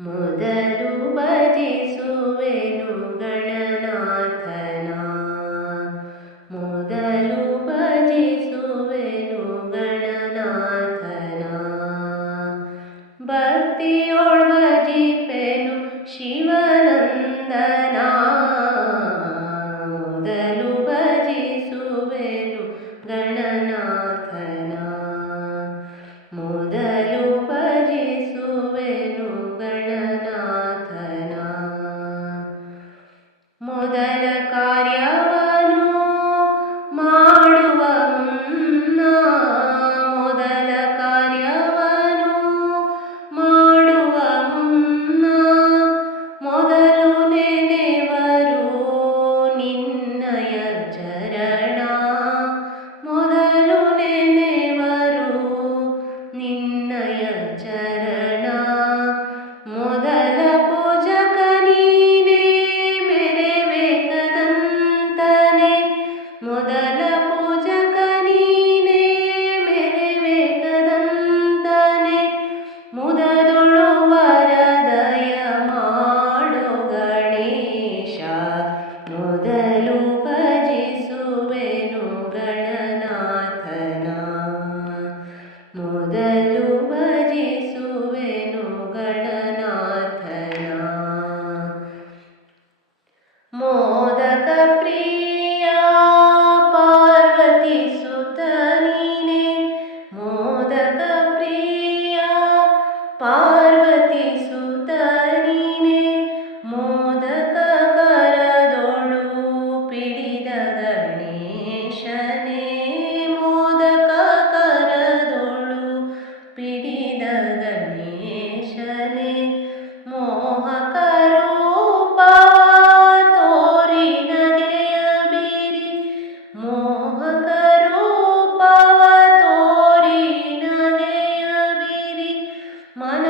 ಮೊದಲು ಭಜಿಸುವೆನು ಗಣನಾಥನ, ಮೊದಲು ಭಜಿಸುವೆನು ಗಣನಾಥನ. ಭಕ್ತಿಯೊಳ್ ಭಜಿಪೆನು ಶಿವನಂದನ, ಮೊದಲು ಭಜಿಸುವೆನು ಗಣನಾಥನ, ಮೊದಲು ಭಜಿಸುವೆನು ಗಣನಾಥನ. ಮೊದಲ ಕಾರ್ಯವನ್ನು ಮಾಡುವ ಮುನ್ನ, ಮೊದಲ ಕಾರ್ಯವನ್ನು ಮಾಡುವ ಮುನ್ನ, ಮೊದಲು ನೆನೆವರು ನಿನ್ನಯ ಚರಣ, ಮೊದಲು ನೆನೆವರು ನಿನ್ನಯ ಚರಣ. ಮೊದಲ ಪೂಜಕ ನೀನೇ ಮೆರೆಬೇಕದಂತನೆ, ಮೊದಲ ಪೂಜಕ ನೀನೇ ಮೆರೆಬೇಕದಂತನೆ. ಮುದದೊಳು ವರದಯ ಮಾಡೋ ಗಣೇಶ, ಮೊದಲು ಭಜಿಸುವೆನು ಗಣನಾಥನ, ಮೊದಲು ಭಜಿಸುವೆನು ಗಣನಾಥನ. ಮೋದಕ ಪ್ರಿಯ ಪಾರ್ವತಿ ಸುತ ನೀನೆ, ಮೋದಕ ಪ್ರಿಯ ಪಾರ್ವತಿ ಸುತ ನೀನೆ. ಮೋದಕ ಕರದೊಳು ಪಿಡಿದ ಗಣೇಶನೇ, ಮೋದಕ ಕರದೊಳು ಪಿಡಿದ ಗಣೇಶನೇ. ಮೋಹಕ ರೂಪವ ತೋರಿ ನಗೆಯ ಬೀರಿ, ಮೋಹಕ ರೂಪವ ತೋರಿ ನಗೆಯ ಬೀರಿ. ಮನ